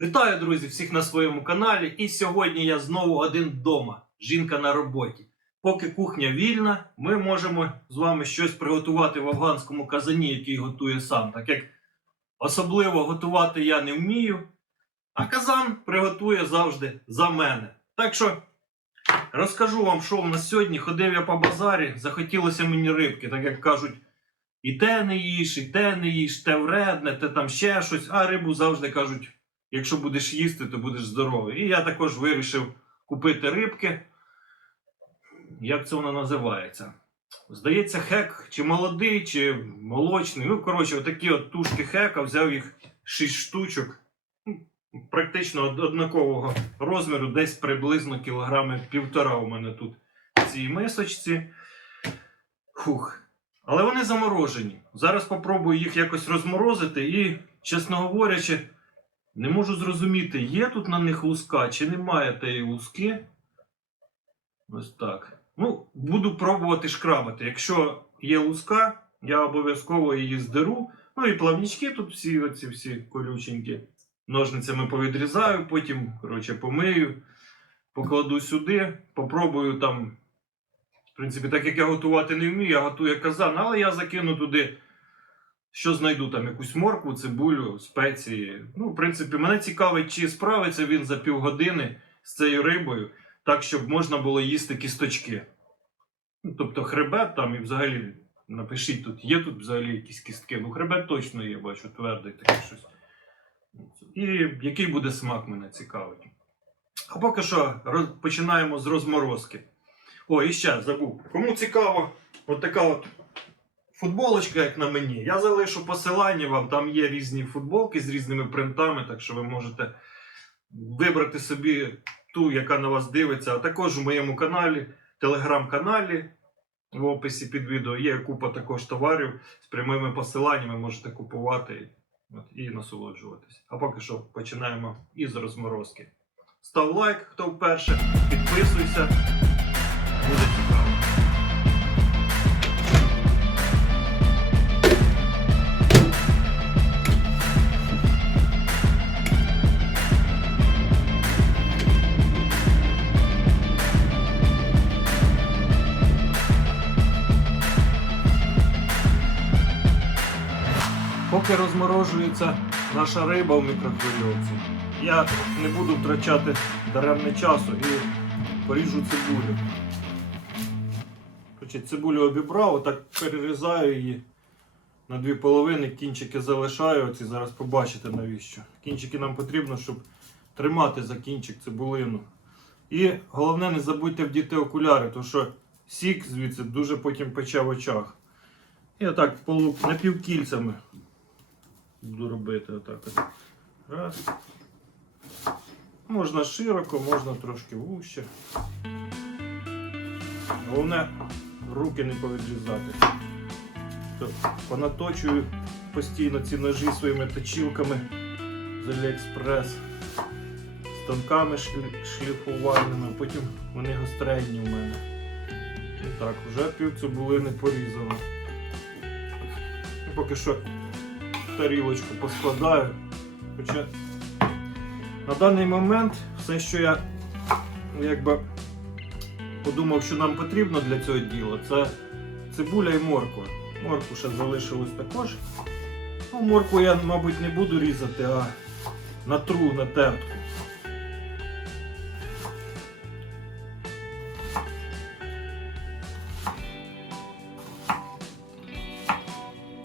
Вітаю, друзі, всіх на своєму каналі. І сьогодні я знову один вдома. Жінка на роботі. Поки кухня вільна, ми можемо з вами щось приготувати в афганському казані, який готує сам. Так як особливо готувати я не вмію, а казан приготує завжди за мене. Так що розкажу вам, що в нас сьогодні. Ходив я по базарі, захотілося мені рибки, так як кажуть, і те не їж, і те не їж, те вредне, те там ще щось, а рибу завжди кажуть. Якщо будеш їсти, то будеш здоровий. І я також вирішив купити рибки. Як це воно називається? Здається, хек чи молодий, чи молочний. Ну, коротше, отакі от тушки хека, взяв їх 6 штучок. Практично однакового розміру, десь приблизно кілограми півтора у мене тут в цій мисочці. Фух. Але вони заморожені. Зараз попробую їх якось розморозити і, чесно говорячи, не можу зрозуміти, є тут на них луска чи немає тієї луски. Ось так. Ну, буду пробувати шкрабати. Якщо є луска, я обов'язково її здеру. Ну і плавнічки тут всі оці всі колюченькі. Ножницями повідрізаю, потім, коротше, помию, покладу сюди, попробую там. В принципі, так як я готувати не вмію, я готую казан, але я закину туди що знайду там якусь моркву, цибулю, спеції. Ну, в принципі, мене цікавить, чи справиться він за півгодини з цією рибою, так, щоб можна було їсти кісточки. Ну, тобто хребет там і взагалі, напишіть тут, є тут взагалі якісь кістки. Ну, хребет точно є, бачу, твердий таке щось. І який буде смак мене цікавить. А поки що починаємо з розморозки. О, і ще забув. Кому цікаво, от така от футболочка, як на мені. Я залишу посилання вам, там є різні футболки з різними принтами, так що ви можете вибрати собі ту, яка на вас дивиться. А також у моєму каналі, телеграм-каналі. В описі під відео є купа також товарів з прямими посиланнями, можете купувати от, і насолоджуватись. А поки що починаємо із розморозки. Став лайк, хто вперше, підписуйся. Буде цікаво. Розморожується наша риба в мікрохвильовці, я не буду втрачати даремне часу і поріжу цибулю. Цибулю обібрав, отак перерізаю її на дві половини, кінчики залишаю. Оці зараз побачите навіщо. Кінчики нам потрібно, щоб тримати за кінчик цибулину. І головне, не забудьте вдіти окуляри, тому що сік звідси дуже потім пече в очах. І отак напівкільцями буду робити отак. от. Раз. Можна широко, можна трошки вужче. Головне руки не повідрізати. То понаточую постійно ці ножі своїми точілками з Аліекспрес. Станками шлі- шліфувальними, потім вони гостренні у мене. І так, вже пів цибулини порізано. Поки що тарілочку поскладаю. Хоча на даний момент все, що я якби подумав, що нам потрібно для цього діла, це цибуля і морква. Моркву ще залишилось також. Ну, моркву я, мабуть, не буду різати, а натру на тертку.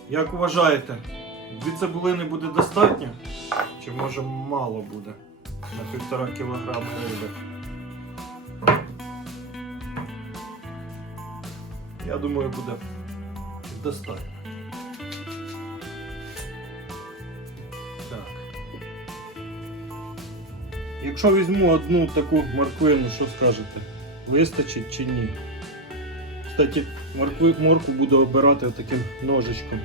Як вважаєте, дві цибулини буде достатньо? Чи може мало буде на півтора кілограма риби? Я думаю, буде достатньо. Так. Якщо візьму одну таку морквину, що скажете? Вистачить чи ні? Кстати, моркви, морку буду обирати таким ножичком.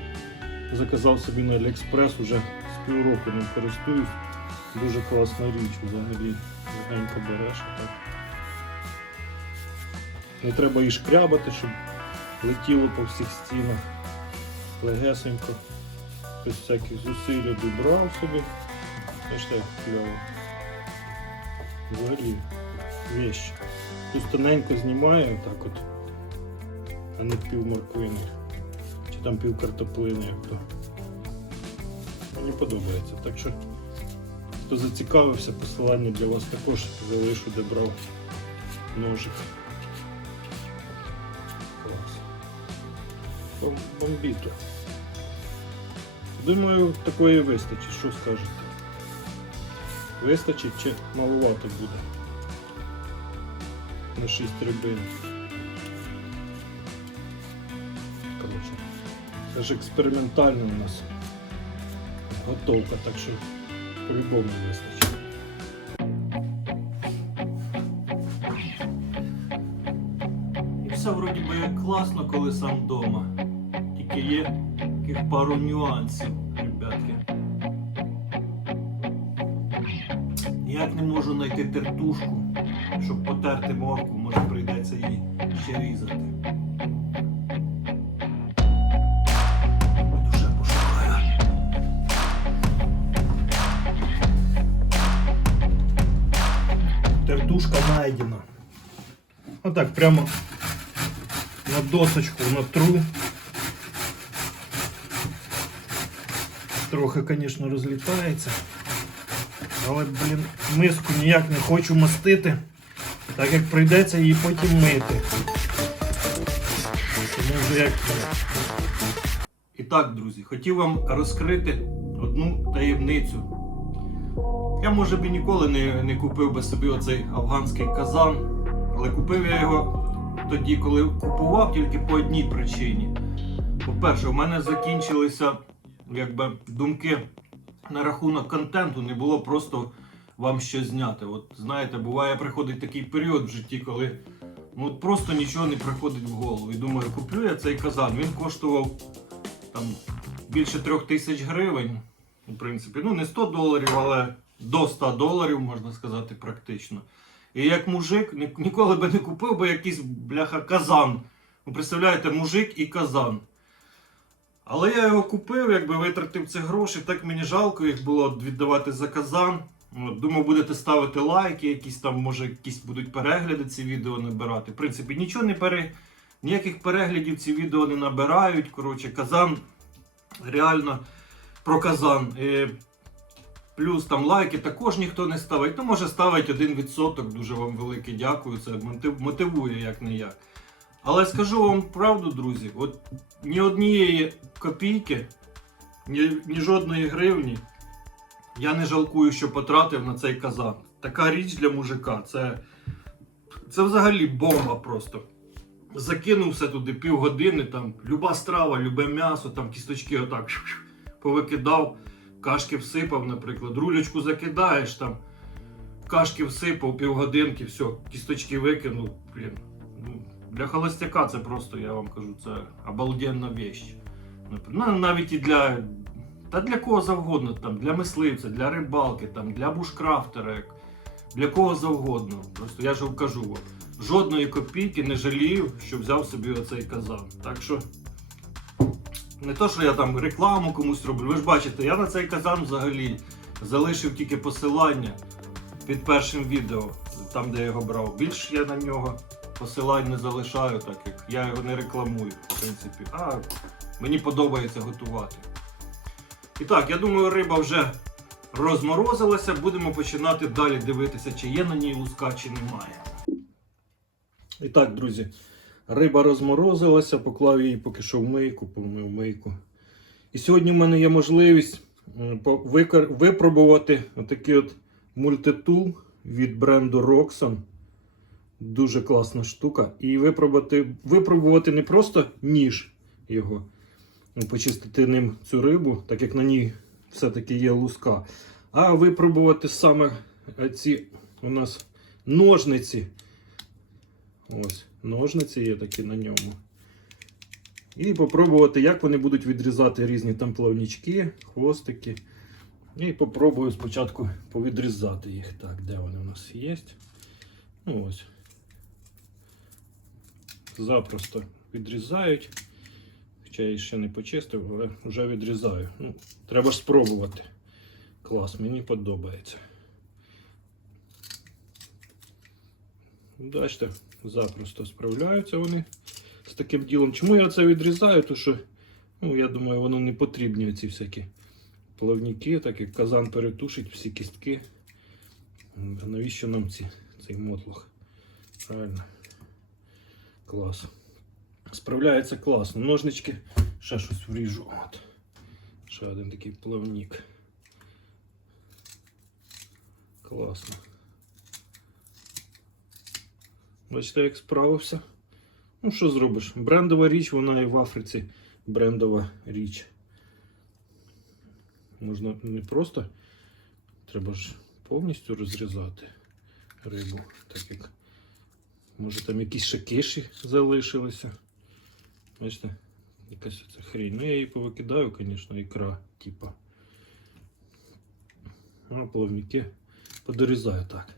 Заказав собі на Аліекспрес, уже з півроку ним користуюсь. Дуже класна річ взагалі. Легенько береш так. Не треба і шкрябати, щоб летіло по всіх стінах. Легесенько. Без всяких зусиль обібрав собі. Знаєш, так кльово. Взагалі, вещь. Тут знімаю, так от, а не пів морквини. Там пів картоплини, як то. Мені подобається. Так що, хто зацікавився, посилання для вас також залишу, де брав ножик. Клас. Бомбіто. Думаю, такої вистачить. Що скажете? Вистачить чи маловато буде? На 6 рибин. Це ж експериментально у нас готовка, так що по-любому вистачить. І все вроді би як класно, коли сам вдома. Тільки є таких пару нюансів, ребятки. Ніяк не можу знайти тертушку, щоб потерти морку, може прийдеться її ще різати. Тертушка найдена. Отак прямо на досочку натру. Трохи, звісно, розлітається. Але, блін, миску ніяк не хочу мастити, так як прийдеться її потім мити. Тому вже як. І так, друзі, хотів вам розкрити одну таємницю. Я, може би, ніколи не, не купив би собі оцей афганський казан, але купив я його тоді, коли купував тільки по одній причині. По-перше, у мене закінчилися якби, думки на рахунок контенту, не було просто вам щось зняти. От знаєте, буває, приходить такий період в житті, коли ну, от просто нічого не приходить в голову. І думаю, куплю я цей казан. Він коштував там більше трьох тисяч гривень. В принципі, ну не 100 доларів, але до 100 доларів, можна сказати, практично. І як мужик ніколи би не купив би якийсь бляха казан. Ви представляєте, мужик і казан. Але я його купив, якби витратив ці гроші, так мені жалко їх було віддавати за казан. Думав, будете ставити лайки, якісь там, може, якісь будуть перегляди ці відео набирати. В принципі, нічого не пере... ніяких переглядів ці відео не набирають. Коротше, казан реально про казан. Плюс там лайки також ніхто не ставить. Ну, може ставить 1%. Дуже вам велике дякую. Це мотивує як не як. Але скажу вам правду, друзі, от ні однієї копійки, ні, ні жодної гривні я не жалкую, що потратив на цей казан. Така річ для мужика. Це, це взагалі бомба просто. Закинув все туди півгодини, там люба страва, любе м'ясо, там кісточки отак повикидав, кашки всипав, наприклад. Рулечку закидаєш там, кашки всипав, півгодинки, все, кісточки викинув. Блін. Ну, для холостяка це просто, я вам кажу, це обалденна вещь. Ну, навіть і для. Та для кого завгодно, там, для мисливця, для рибалки, там, для бушкрафтера, для кого завгодно. Просто я ж вам кажу, жодної копійки не жалію, що взяв собі оцей казан. Так що не то, що я там рекламу комусь роблю. Ви ж бачите, я на цей казан взагалі залишив тільки посилання під першим відео, там де я його брав. Більш я на нього посилань не залишаю, так як я його не рекламую, в принципі. А мені подобається готувати. І так, я думаю, риба вже розморозилася. Будемо починати далі дивитися, чи є на ній луска, чи немає. І так, друзі, риба розморозилася, поклав її поки що в мийку, помив мийку. І сьогодні в мене є можливість випробувати отакий от мультитул від бренду Roxxon. Дуже класна штука. І випробувати, випробувати не просто ніж його, ну, почистити ним цю рибу, так як на ній все-таки є луска, а випробувати саме ці у нас ножниці. Ось, ножниці є такі на ньому. І попробувати, як вони будуть відрізати різні там плавнічки, хвостики. І попробую спочатку повідрізати їх. Так, де вони у нас є? Ну ось. Запросто відрізають. Хоча я ще не почистив, але вже відрізаю. Ну, треба ж спробувати. Клас, мені подобається. Бачите, запросто справляються вони з таким ділом. Чому я це відрізаю? Тому що, ну, я думаю, воно не потрібні ці всякі плавники, так як казан перетушить всі кістки. Навіщо нам ці, цей мотлох? Правильно. Клас. Справляється класно. Ножнички ще щось вріжу. От. Ще один такий плавник. Класно. Бачите, як справився. Ну, що зробиш? Брендова річ, вона і в Африці брендова річ. Можна не просто, треба ж повністю розрізати рибу, так як може там якісь ще киші залишилися. Бачите, якась оця хрінь. Ну я її повикидаю, звісно, ікра, типа. А плавники подорізаю так.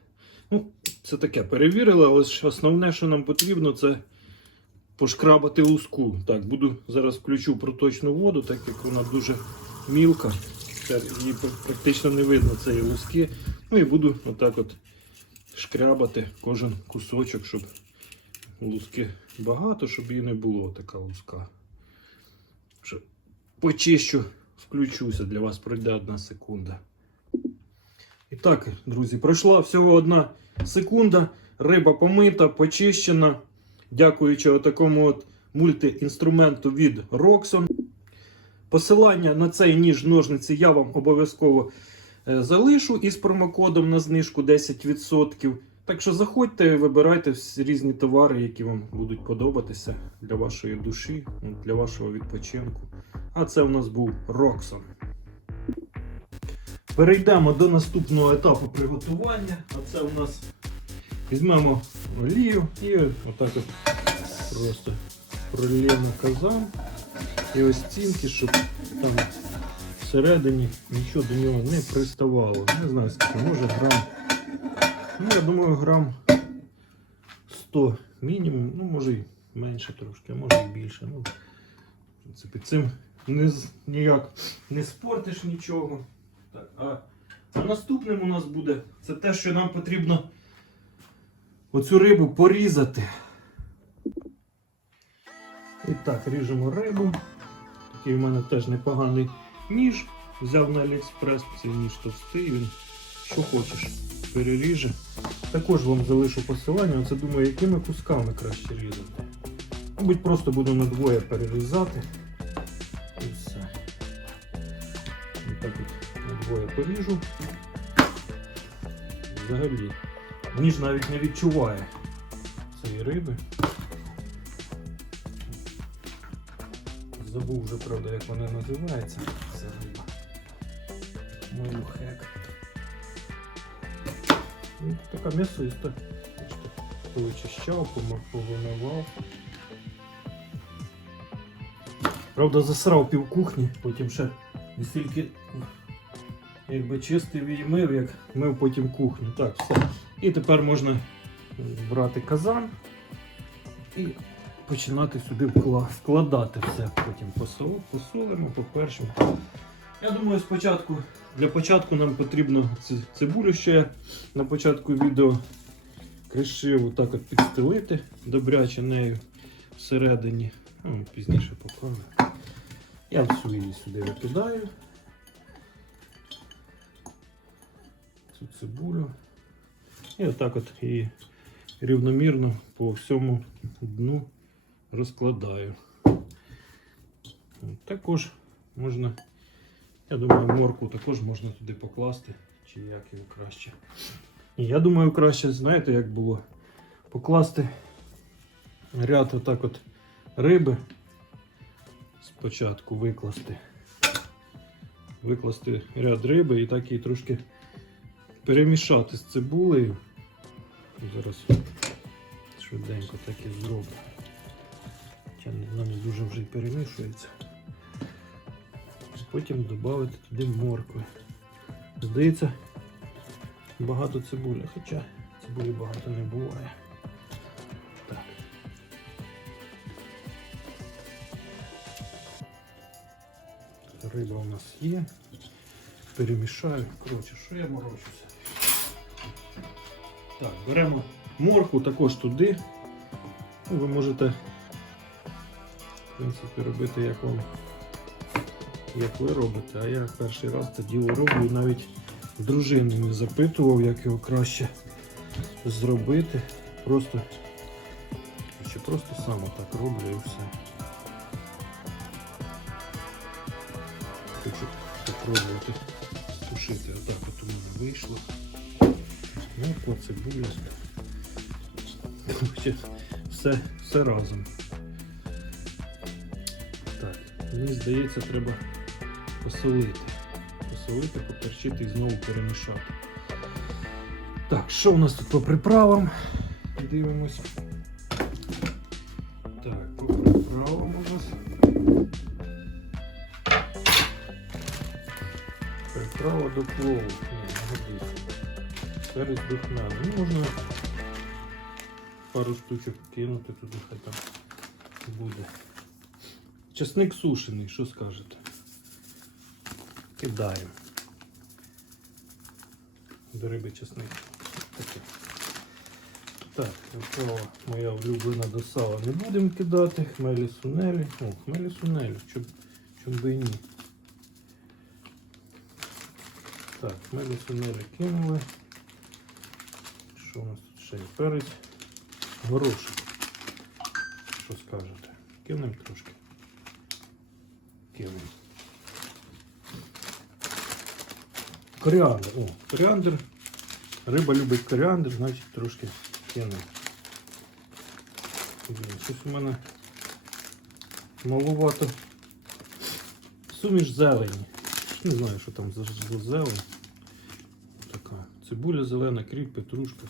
Ну, це таке перевірили, але основне, що нам потрібно, це пошкрабати луску. Так, буду зараз включу проточну воду, так як вона дуже мілка. Її практично не видно цієї луски. Ну і буду отак от шкрябати кожен кусочок, щоб луски багато, щоб її не було така луска. Почищу, включуся, для вас пройде одна секунда. І так, друзі, пройшла всього одна секунда. Риба помита, почищена. Дякуючи такому от мультиінструменту від Roxon. Посилання на цей ніж ножниці я вам обов'язково е, залишу із промокодом на знижку 10%. Так що заходьте, вибирайте різні товари, які вам будуть подобатися для вашої душі, для вашого відпочинку. А це у нас був Roxon. Перейдемо до наступного етапу приготування. А це у нас візьмемо олію і отак от просто прольємо казан. І ось цінки, щоб там всередині нічого до нього не приставало. Не знаю скільки, може грам. Ну, я думаю, грам 100 мінімум, ну може і менше трошки, а може і більше. Ну, в принципі, цим не, ніяк не спортиш нічого. Так, а, а наступним у нас буде це те, що нам потрібно оцю рибу порізати. І так, ріжемо рибу. Такий у мене теж непоганий ніж. Взяв на Аліекспрес, цей ніж товстий, він що хочеш переріже. Також вам залишу посилання. Оце думаю, якими кусками краще різати. Мабуть, просто буду на двоє перерізати. Поріжу. Взагалі. Ніж навіть не відчуває цієї риби. Забув вже, правда, як вона називається. Ця риба. Маюхек. Ну, Така м'ясиста. Повичищав, пома- Правда, засрав пів кухні, потім ще не якби чистив і як мив потім кухню. Так, все. І тепер можна брати казан і починати сюди вкладати все. Потім посол, посолимо, попершимо. Я думаю, спочатку, для початку нам потрібно цибулю ще на початку відео кришив отак от підстелити добряче нею всередині. Ну, пізніше покажу. Я всю її сюди викидаю. Цю цибулю. І отак от її рівномірно по всьому дну розкладаю. Також можна, я думаю, морку також можна туди покласти, чи як його краще. Ні, я думаю, краще, знаєте, як було? Покласти ряд отак от риби. Спочатку викласти. Викласти ряд риби і так її трошки перемішати з цибулею. Зараз швиденько так і зроблю. Вона не дуже вже перемішується. Потім додати туди моркви. Здається, багато цибулі, хоча цибулі багато не буває. Риба у нас є. Перемішаю. Коротше, що я морочуся? Так, беремо морку також туди. Ну, ви можете, в принципі, робити як вам, як ви робите, а я перший раз це діло роблю і навіть дружини не запитував, як його краще зробити. Просто, чи просто сам так роблю і все. Хочу спробувати тушити. Отак от у мене вийшло. Ну, по цибуля. Все, все разом. Так, мені здається, треба посолити. Посолити, поперчити і знову перемішати. Так, що у нас тут по приправам? Дивимось. Так, по приправам у нас. Приправа до плову. Ні, не. Ну, можна пару штучок кинути туди, хай там буде. Чесник сушений, що скажете? Кидаємо. До риби чесник. Таке. Так, приправа моя улюблена до сала не будемо кидати. Хмелі сунелі. О, хмелі сунелі, чом, чом би і ні. Так, хмелі сунелі кинули. Що у нас тут ще є? Перець. Горошок. Що скажете? Кинемо трошки. Кинемо. Коріандр. О, коріандр. Риба любить коріандр, значить трошки кинемо. Щось у мене маловато. Суміш зелені. Не знаю, що там за, за. Така. Цибуля зелена, кріп, петрушка.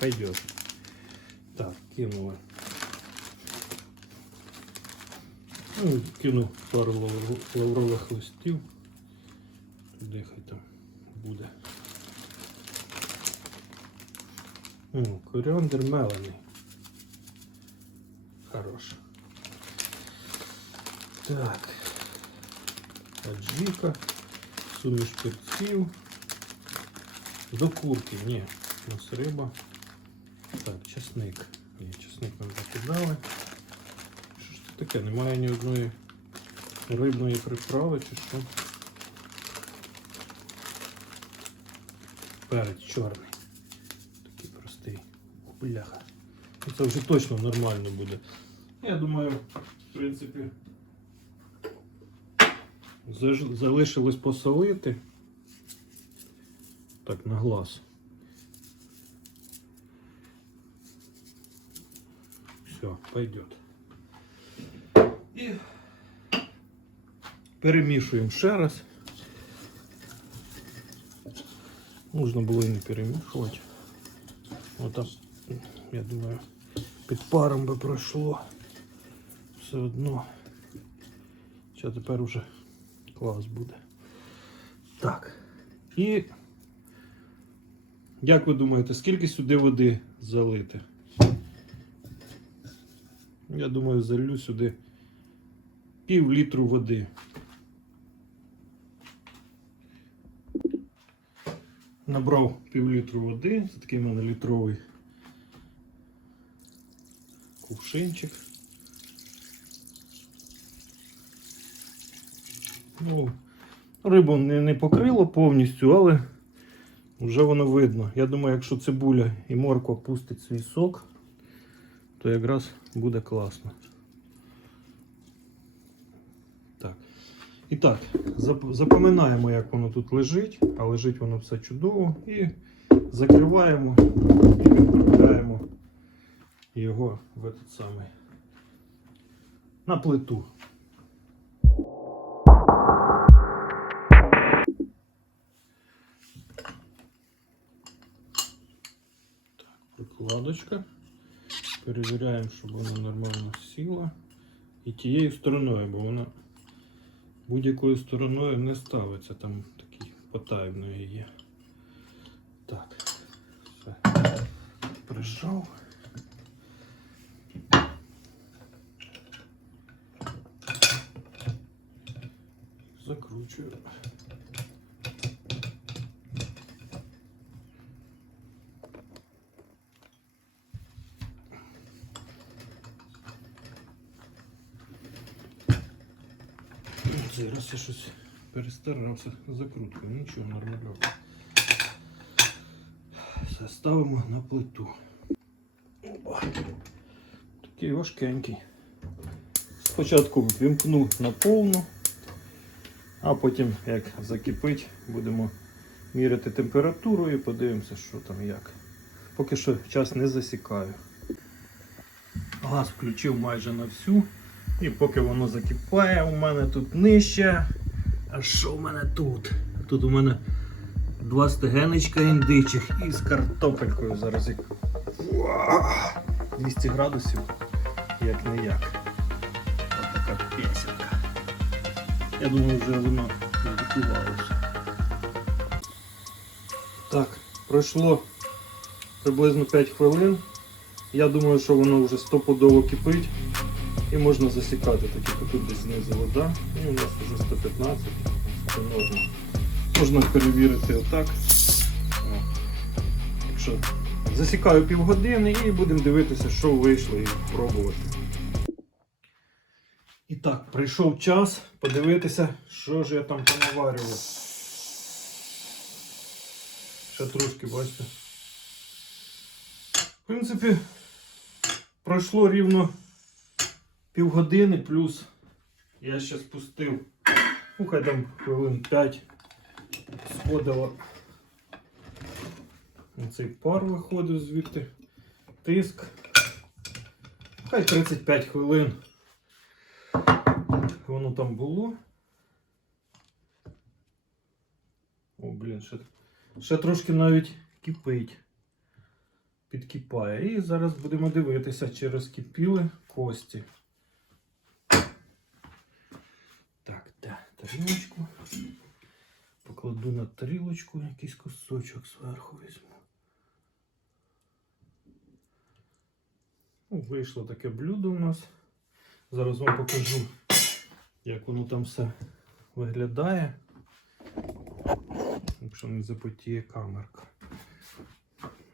Пойдет. Так, кинули. Ну, кину пару лаврових листів. Туди хай там буде. О, коріандр мелений. Хорош. Так. Аджіка. Суміш перців. До курки. Ні, у нас риба. Так, чесник. Ні, чесник нам закидали. Що ж це таке? Немає ні одної рибної приправи чи що? Перець чорний. Такий простий. Бляха. Це вже точно нормально буде. Я думаю, в принципі, залишилось посолити. Так, на глаз. Все, пойдет. І перемішуємо ще раз. Можна було і не перемішувати. Отак, я думаю, під паром би пройшло. Все одно. Що тепер уже клас буде. Так. І як ви думаєте, скільки сюди води залити? Я думаю, залью сюди пів літру води. Набрав пів літру води, це такий в мене літровий кувшинчик. Ну, рибу не, не покрило повністю, але вже воно видно. Я думаю, якщо цибуля і морква пустить свій сок, то якраз буде класно. Так. І так, зап- запам'ятаємо, як воно тут лежить, а лежить воно все чудово. І закриваємо і відправляємо його в этот самий на плиту. Прикладочка. Перевіряємо, щоб вона нормально сіла. І тією стороною, бо вона будь-якою стороною не ставиться. Там такий потайбної є. Так. Все. Прийшов. Закручую. Раз щось перестарався закруткою. Нічого нормально. Все ставимо на плиту. Опа. Такий важкенький. Спочатку вімкну на повну, а потім, як закипить, будемо міряти температуру і подивимося, що там як. Поки що час не засікаю. Газ включив майже на всю. І поки воно закипає, у мене тут нижче. А що в мене тут? Тут у мене два стегенечка індичих із картопелькою. Зараз 200 градусів, як не як. Ось така песенка. Я думаю, вже воно готувалося. Так, пройшло приблизно 5 хвилин. Я думаю, що воно вже стопудово кипить. І можна засікати, так як тут десь знизу вода. І у нас вже 115, це норма. Можна перевірити отак. Якщо засікаю півгодини і будемо дивитися, що вийшло і пробувати. І так, прийшов час подивитися, що ж я там понаварював. Ще трошки, бачите. В принципі, пройшло рівно півгодини плюс я ще спустив, ну хай там хвилин 5 сходило. Цей пар виходив звідти. Тиск. Хай 35 хвилин. Воно там було. О, блін, ще, ще трошки навіть кипить. Підкипає. І зараз будемо дивитися, чи розкипіли кості. Так, тарілочку. Покладу на тарілочку якийсь кусочок зверху візьму. Ну, вийшло таке блюдо у нас. Зараз вам покажу, як воно там все виглядає. Якщо не запотіє камерка.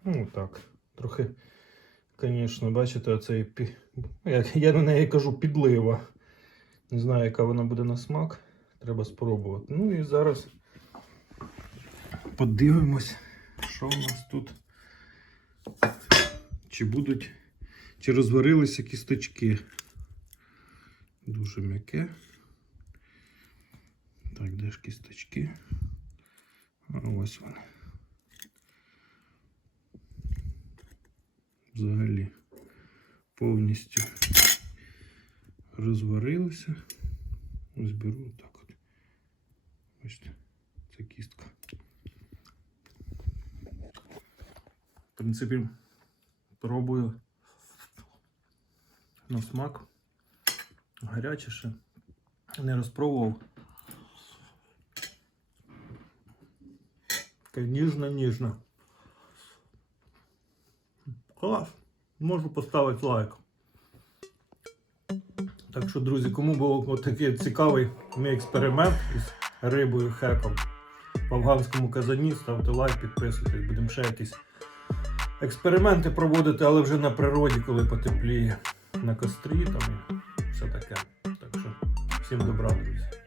Ну так, трохи, звісно, бачите, оцей ну, як я на неї кажу, підлива. Не знаю, яка вона буде на смак. Треба спробувати. Ну і зараз подивимось, що у нас тут. Чи будуть, чи розварилися кісточки. Дуже м'яке. Так, де ж кісточки? А ось вони. Взагалі повністю розварилися. Ось беру так. Бачите, це кістка. В принципі, пробую на смак. Гаряче ще. Не розпробував. Така ніжна, ніжна. Клас. Можу поставити лайк. Так що, друзі, кому був такий цікавий мій експеримент із рибою хеком в афганському казані, ставте лайк, підписуйтесь, будемо ще якісь експерименти проводити, але вже на природі, коли потепліє на кострі там і все таке. Так що всім добра, друзі.